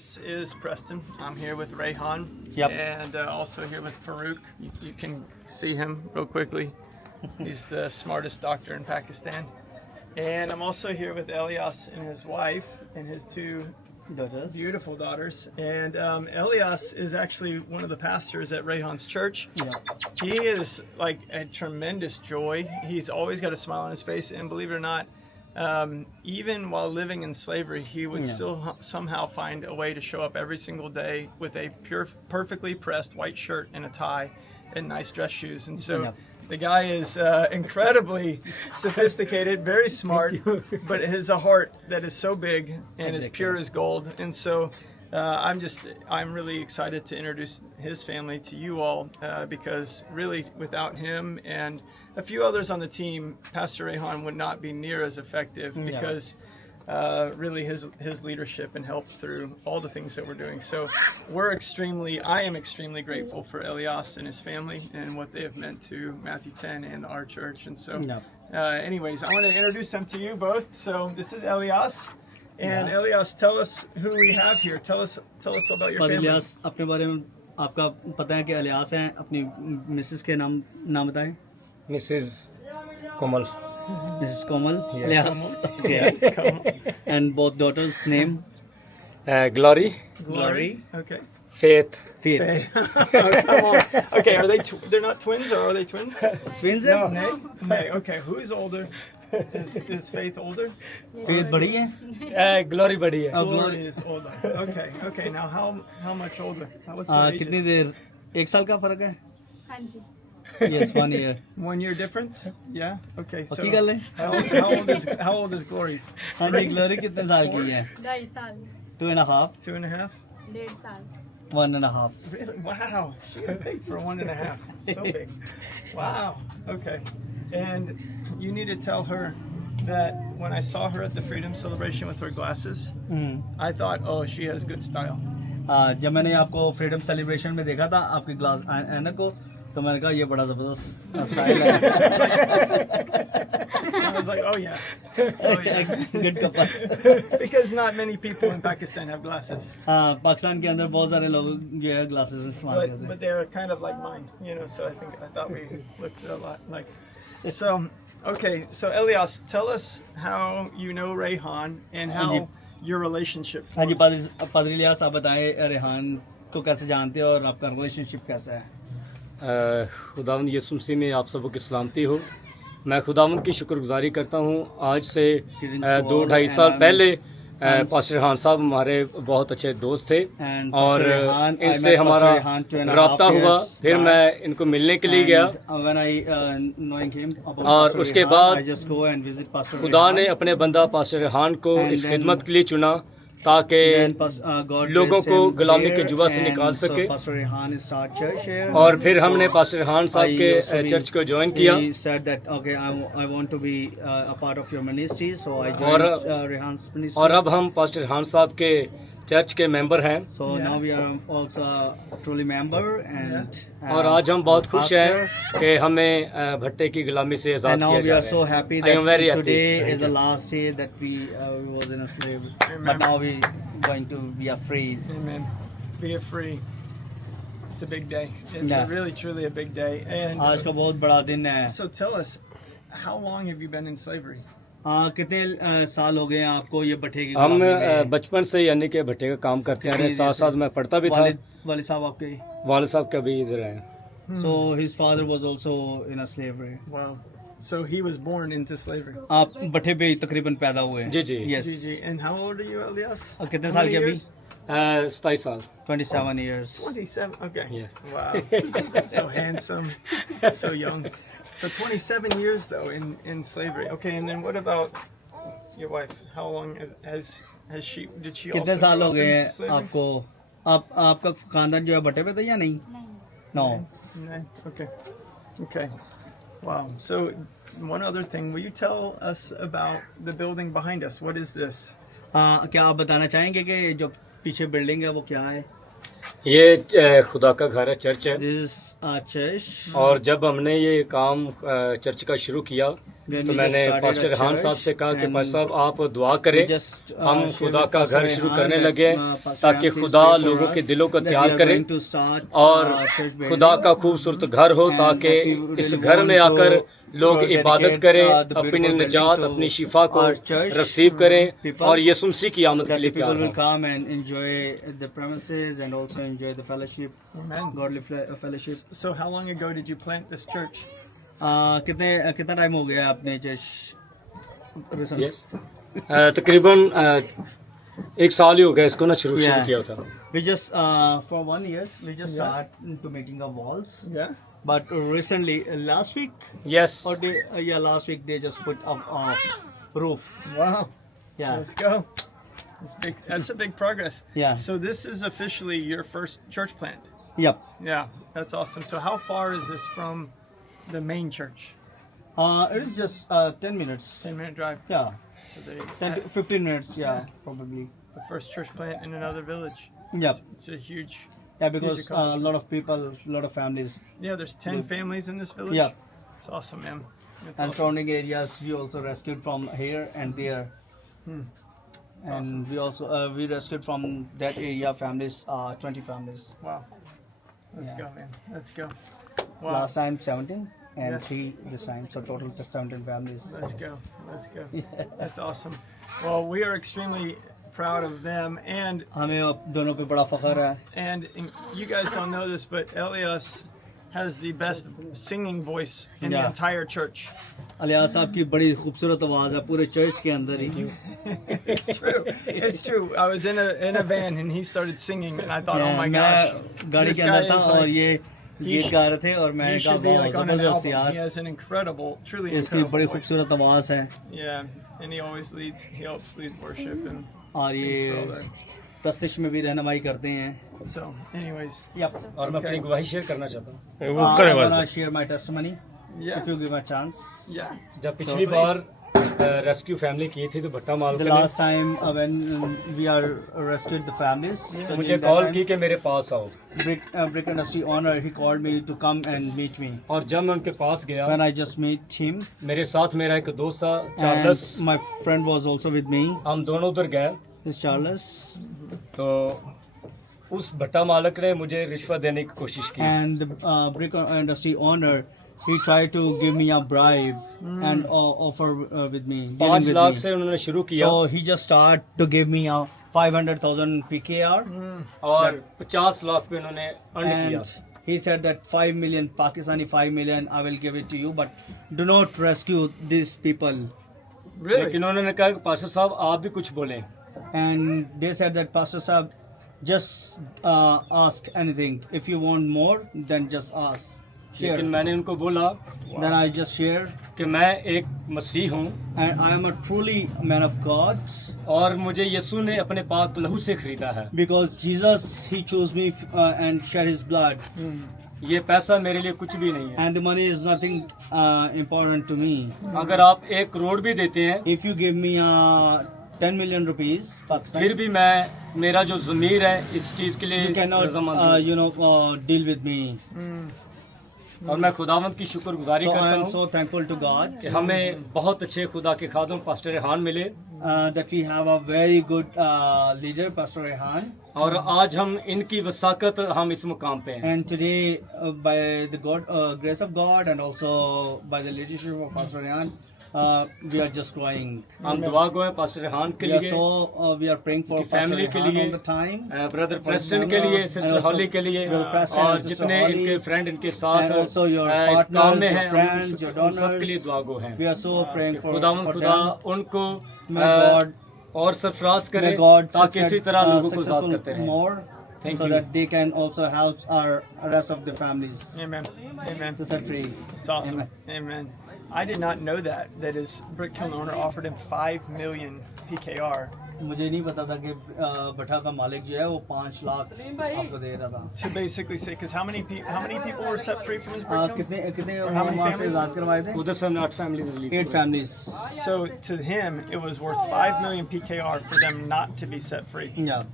This is Preston. I'm here with Rayhan. Yep. And also here with Farouk. You can see him real quickly. He's the smartest doctor in Pakistan. And I'm also here with Elias and his wife and his two daughters. beautiful daughters. And Elias is actually one of the pastors at Rayhan's church. Yeah. He is like a tremendous joy. He's always got a smile on his face. And believe it or not, even while living in slavery, he would still somehow find a way to show up every single day with a perfectly pressed white shirt and a tie and nice dress shoes. And so the guy is incredibly sophisticated, very smart, but has a heart that is so big and as pure as gold. And so I'm really excited to introduce his family to you all because really without him and a few others on the team, Pastor Rayhan would not be near as effective because really his leadership and help through all the things that we're doing. So I am extremely grateful for Elias and his family and what they have meant to Matthew 10 and our church. And so anyways, I want to introduce them to you both. So this is Elias. And Elias, tell us who we have here. Tell us about your family. Ilyas अपने बारे में आपका पता है कि इलियास हैं, अपनी Mrs के नाम बताएं. Mrs. Komal. Mrs. Komal. Ilyas. Okay. And both daughters' name. Glory. Okay. Faith. Faith. Come on. Okay, are they? They're not twins, or are they twins? Twins No. हैं? Nay. Okay, who is older? Is Faith older? Faith बड़ी है? Glory बड़ी है. Glory is older. Okay. Now how much older? What's the ages? कितनी देर? 1 साल का फर्क है? हाँ जी. Yes, 1 year. 1 year difference? Yeah. Okay. So पक्की गल है? how old is Glory? हाँ जी, ग्लोरी कितने साल की है? 2.5 साल. 2.5. 2.5. 1.5 साल. 1.5. Really? Wow. She was big for 1.5. So big. Wow. Okay. And you need to tell her that when I saw her at the Freedom Celebration with her glasses, I thought, oh, she has good style. जब मैंने आपको freedom celebration में देखा था आपकी glass ऐनक को तो मैंने कहा ये बड़ा जबरदस्त स्टाइल है. I was like, oh yeah. Good couple. Because not many people in Pakistan have glasses. हाँ, पाकिस्तान के अंदर बहुत सारे लोग जो है ग्लासेस इस्तेमाल करते हैं. But they're kind of like mine, so I thought we looked a lot like. So, okay, so Elias, tell us how you know Rayhan and how your relationship. हाँ जी, पादरी इलियास आप बताएं रेहान को कैसे जानते हो और आपका रिलेशनशिप कैसा है? खुदावंद यीशु मसीह में आप सबको की सलामती हो. मैं खुदावंद की शुक्रगुजारी करता हूँ. आज से 2-2.5 साल पहले पास्टर रेहान साहब हमारे बहुत अच्छे दोस्त थे और इनसे हमारा रब्ता हुआ. फिर मैं इनको मिलने के लिए गया और उसके बाद खुदा ने अपने बंदा पास्टर रेहान को इस खिदमत के लिए चुना ताकि लोगों को गुलामी के जुआ से निकाल सके. और फिर हमने पास्टर रेहान साहब के चर्च को ज्वाइन किया और अब हम पास्टर रेहान साहब के चर्च के मेंबर हैं. और आज हम बहुत खुश हैं कि हमें भट्टे की गुलामी से आजाद किया जा रहा है. I am very happy. Today is the last day that we was in a slave, but now we going to be free. Amen. Be free. It's a big day. It's really, truly a big day. And आज का बहुत बड़ा दिन है. so tell us, how long have you been in slavery? कितने साल हो गए आपको ये भट्टे की हम गुलामी में? बचपन से यानी कि भट्टे का काम करते हैं. साथ साथ मैं पढ़ता भी था. वालिद साहब आपके वालिद साहब कभी इधर आए. So his father was also in a slavery. Wow. So he was born into slavery. आप भट्टे पे तकरीबन पैदा हुए हैं. जी जी. Yes. And how old are you, Elias? और कितने साल के अभी? 27 साल. 27 years. 27. Okay. Yes. Wow. So handsome. So young. So 27 years though in slavery. Okay, and then what about your wife? How long has she? Did she कितने also साल grow हो up गए in हैं slavery? आपको? आपका खानदान जो है भट्टे पे था या नहीं? No. No. Okay. Wow. So one other thing, will you tell us about the building behind us? What is this? क्या आप बताना चाहेंगे कि जो पीछे बिल्डिंग है वो क्या है? ये खुदा का घर है, चर्च है. This church. और जब हमने ये काम चर्च का शुरू किया When तो we मैंने just started पास्टर a हान church साहब से कहा कि and पास्टर साहब आप दुआ करें, just, हम shared खुदा with का Pastor घर शुरू Rehan करने that, लगे Pastor ताकि Rehan, please खुदा pray for लोगों us के दिलों को that we तैयार are करे going to start, और church building. खुदा का खूबसूरत घर हो And ताकि that we really इस घर में want to, आकर लोग dedicate, इबादत करें, the अपनी beautiful building निजात, to अपनी शिफा को our church, रिसीव करें people, और यीशु मसीह की आमद के that लिए the people तैयार will हों। come and enjoy the premises and also enjoy the fellowship, Amen. godly fellowship. So how long ago did you plant this church? कितना टाइम हो गया आपने चर्च? Yes. तकरीबन 1 साल ही हो गया इसको ना शुरू Yeah. किया था। We just for 1 year we just Yeah. start to making the walls. Yeah. But recently, last week Yes. or last week they just put up roof. Wow. Yeah, Let's go. That's a big progress. yeah, So this is officially your first church plant. yep. Yeah, that's awesome. So how far is this from the main church? It is just 10 minutes. 10-minute drive. Yeah, So they 10 to 15 minutes. Yeah, probably. the first church plant in another village. Yep. It's a huge. Yeah, because a accomplishment. lot of people, a lot of families. Yeah, there's 10 families in this village. Yeah, It's awesome, man. It's and awesome. surrounding areas we also rescued from here and there. Hmm. And we also we rescued from that area families, 20 families. Wow. Let's Yeah. go, man. Let's go. Wow. Last time 17 and Yeah. 3 this time, so total just 17 families. Let's go. Let's go. Yeah. That's awesome. Well, we are extremely proud of them, and हमें अब दोनों पे बड़ा फख्र है. and you guys don't know this, but Elias has the best singing voice in the Yeah. entire church. Alias साहब की बड़ी खूबसूरत आवाज़ है पूरे चर्च के अंदर ही. It's true. It's true. I was in a van and he started singing, and I thought, oh my gosh, मैं गाड़ी this के guy अंदर था is और like, ये he गीत should- गा रहे थे और he मैंने कहा should be वाह like on an जबरदस्त album. यार. He has an incredible, truly इसकी incredible बड़ी voice. खूबसूरत आवाज़ है Yeah, and he always leads. He helps lead worship, and और thanks for all ये that. प्रस्तिश में भी रहनुमाई करते हैं. So, anyways, Yep. और मैं अपनी गवाही शेयर करना चाहता हूँ। I wanna share my testimony yeah, if you give a chance. yeah. जब पिछली बार रेस्क्यू फैमिली की थी तो भट्टा माल The ने last time when we are rescued the families, so मुझे during that कॉल time, की कि मेरे पास आओ, Brick Industry owner he called me to come and meet me. और जब मैं उनके पास गया, When I just meet him, मेरे साथ मेरा एक दोस्त था and Charles, my friend was also with me. हम दोनों उधर गए Is Charles, तो उस भट्टा मालक ने मुझे रिश्वत देने की कोशिश की। and the Brick Industry owner he tried to give me a bribe and offer with me. dealing 5 with lakh me. से उन्होंने शुरू किया So he just started to give me a 500,000 PKR. और 50 लाख पे उन्होंने अर्न किया। And he said that 5 million Pakistani 5 million I will give it to you, but do not rescue these people. Really? लेकिन उन्होंने कहा कि पास्टर साहब आप भी कुछ बोलें, And they said that Pastor Saab, just ask anything. If you want more, then just ask. Share. लेकिन मैंने उनको बोला Then I just share. कि मैं एक मसीह हूँ And I am a truly man of God और मुझे यीशु ने अपने पाक लहू से खरीदा है। because Jesus he chose me and shed his blood. ये पैसा मेरे लिए कुछ भी नहीं है। And the money is nothing important to me. अगर आप 1 करोड़ भी देते हैं If you give me 10 million rupees, Pakistan, फिर भी मैं मेरा जो ज़मीर है इस चीज़ के लिए you cannot रज़ामंद हूँ। deal with me. और मैं खुदावंद की शुक्रगुजारी So I करता am हूँ so thankful to God कि हमें बहुत अच्छे खुदा के खादम पास्टर रेहान मिले that we have a very good leader, Pastor Rehan. और आज हम इनकी वसाकत हम इस मुकाम पे हैं। And today, by the grace of God and also by the leadership of Pastor Rehan, we are just growing. हम दुआ गो हैं पास्टर रेहान के We are लिए, we are praying for उनकी Pastor फैमिली के Rehan लिए, all the time. Brother For Preston his के लिए, family, सिस्टर and also हॉली के लिए Brother Preston और and Sister जितने Holly, इनके फ्रेंड इनके साथ and also your इस काम partners, में your हैं, friends, your उन सब के लिए donors. दुआ गो हैं। We are so praying for खुदावंद खुदा them. उनको May God, और सरफराज करे may God ताकि इसी तरह लोगों को successful याद करते रहें। more, Thank so you. that they can also help our rest of the families Amen. Amen. to set free. It's awesome. Amen. I did not know that his brick kiln owner offered him 5 million PKR मुझे नहीं पता था कि भट्टा का मालिक जो है वो 5 लाख आपको दे रहा था. to basically say, because how many people were set free from his brick kiln? कितने कितने how many वहाँ से families? आज़ाद करवाए थे? उधर से हमने 8 families release 8 families. So to him, it was worth 5 million PKR for them not to be set free. Yeah.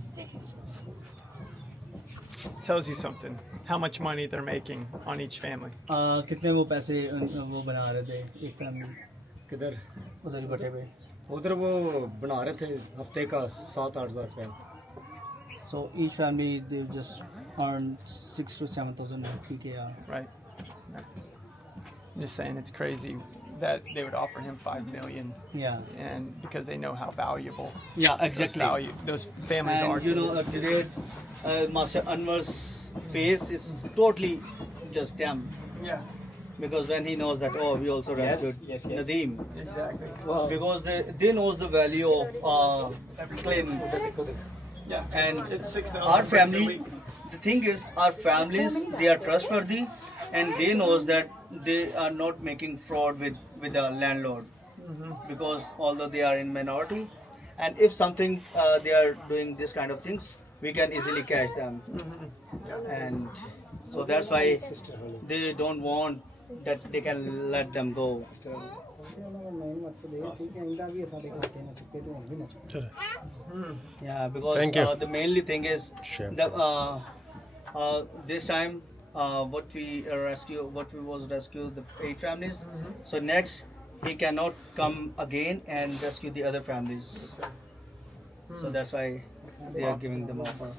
Tells you something. How much money they're making on each family. कितने वो पैसे वो बना रहे थे एक फैमिली. किधर उधर ही बटे पे. उधर वो बना रहे थे हफ्ते का 7-8 हज़ार रुपया. So each family they just earn 6 to 7,000 PKR. Right. I'm just saying it's crazy that they would offer him $5 million, Yeah. and because they know how valuable Yeah, those, exactly. those families are. And you know today's Master Anwar's face is totally just damn, Yeah, because when he knows that we also rescued yes. Nadeem, exactly. Wow. because they knows the value of claim. Yeah, And it's 6,000 our bucks a family, week. the thing is, our families, they are trustworthy, and they knows that they are not making fraud with the landlord, because although they are in minority, and if something they are doing this kind of things, we can easily catch them, and so that's why they don't want that they can let them go. Yeah, because Thank you. the mainly thing is Sure. this time what we was rescue the 8 families. So next he cannot come again and rescue the other families. So that's why they are giving them offer.